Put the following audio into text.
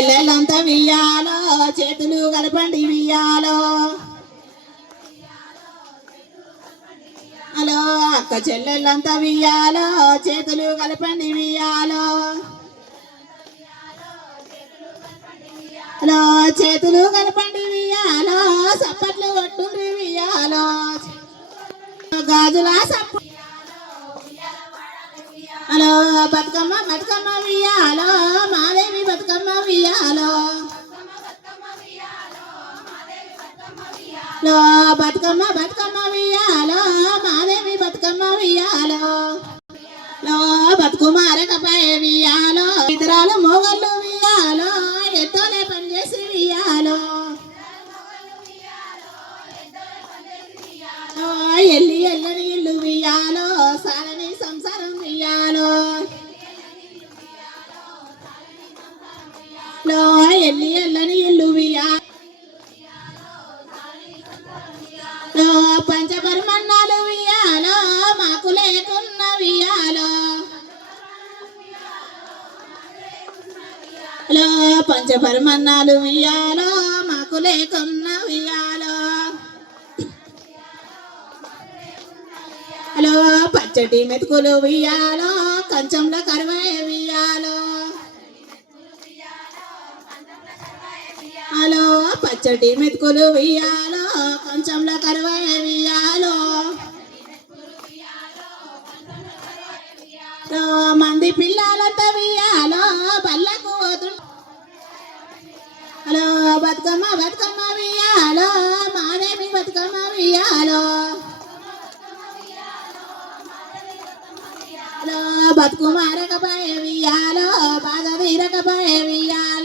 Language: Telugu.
చెల్లెలంతా వియ్యాలో చేతులు కలపండి వియ్యాలో హలో అక్క చెల్లెలంతా వియ్యాలో చేతులు కలపండి వియ్యాలో హలో చేతులు కలపండి వియ్యాలో సప్పట్లు కొట్టుండ్రి వియ్యాలో గాజుల సప్పు హలో బతుకమ్మ బతుకమ్మ వియ్యాలో మాదేవి బతుకమ్మ వియ్యాలో బతుకమ్మ బతుకమ్మ వియ్యాలో మాదేవి బతుకమ్మ వియ్యాలో బతుకుమారకపాయ వియ్యాలో ఇతరాలు మోగళ్ళు వియ్యాలో ఎత్తోలే పనిచేసి వియ్యాలో ఎల్లి ఎల్లని ఇల్లు వియ్యాలో సాలని సంసారం వియ్యాలో ఎల్లి ఎల్లని ఇల్లు వియ్యాలో పంచపరమన్నాలు వియ్యాలో మాకు లేకున్న వియ్యాలో పంచపరమన్నాలు వియ్యాలో మాకు లేకున్న వియ్యాలో పచ్చటి మెతుకులు వియ్యాలో కంచంలో కరువాయ వియ్యాలో పచ్చటి మెతుకులు వియ్యాలో కంచంలో కరువాయ వియ్యాలో మంది పిల్లలంతా వియ్యాలో బల్లకు బతుకమ్మ బతుకమ్మ వియ్యాలో మాదేవి బతుకమ్మ వియ్యాలో బతుకుమారకపాయ వియ్యాలో బాధ తీరకపాయ వియ్యాలో